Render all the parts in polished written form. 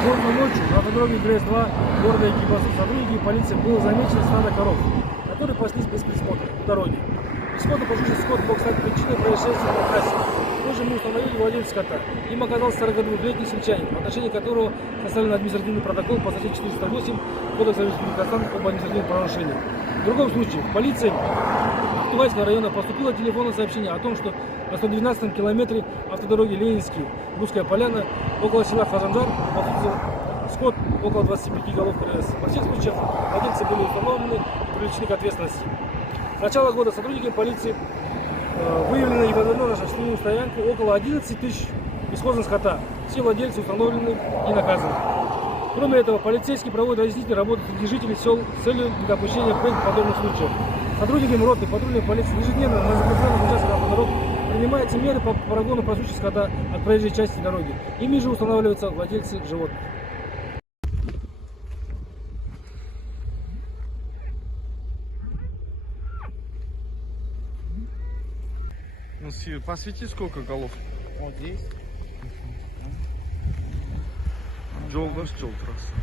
Поздно ночью на автодроме ГРЭС-2 города Экибастуз сотрудники полиции было замечено стадо коров, которые паслись без присмотра по дороге. Бесплатно-пашущий скот мог стать причиной происшествия на трассе. Позже мы установили владельца скота. Им оказался 42-летний сельчанин, в отношении которого составлен административный протокол по статье 408 Кодекса Республики Казахстан об административных правонарушениях. В другом случае в полиции Актугальского района поступило телефонное сообщение о том, что на 112-м километре автодороги Ленинский, Русская Поляна, около села Хажанжар, скот около 25 голов КРС. Во всех случаях владельцы были установлены и привлечены к ответственности. С начала года сотрудниками полиции выявлено и возведено на шерстяную стоянку около 11 тысяч исходных скота. Все владельцы установлены и наказаны. Кроме этого, полицейские проводят разъяснительные работы среди жителей сел с целью недопущения подобных случаев. Сотрудниками роты патрульной полиции ежедневно на запрещенных участках автодорог принимаются меры по прогону пасущих скота от проезжей части дороги. Ими же устанавливаются владельцы животных. Ну, посвети, сколько голов. Вот здесь. Жолдаш жол трасса.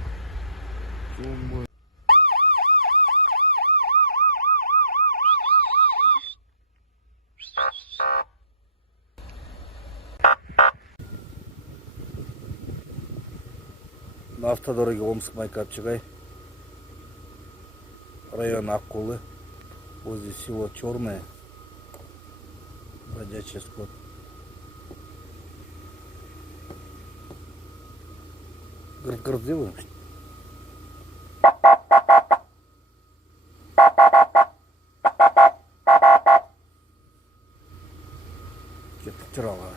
На автодороге Омск-Майкапчигай, район Аккулы, возле села Черное, бродячий скот. Гр-гр делаем. Где-то потеряла.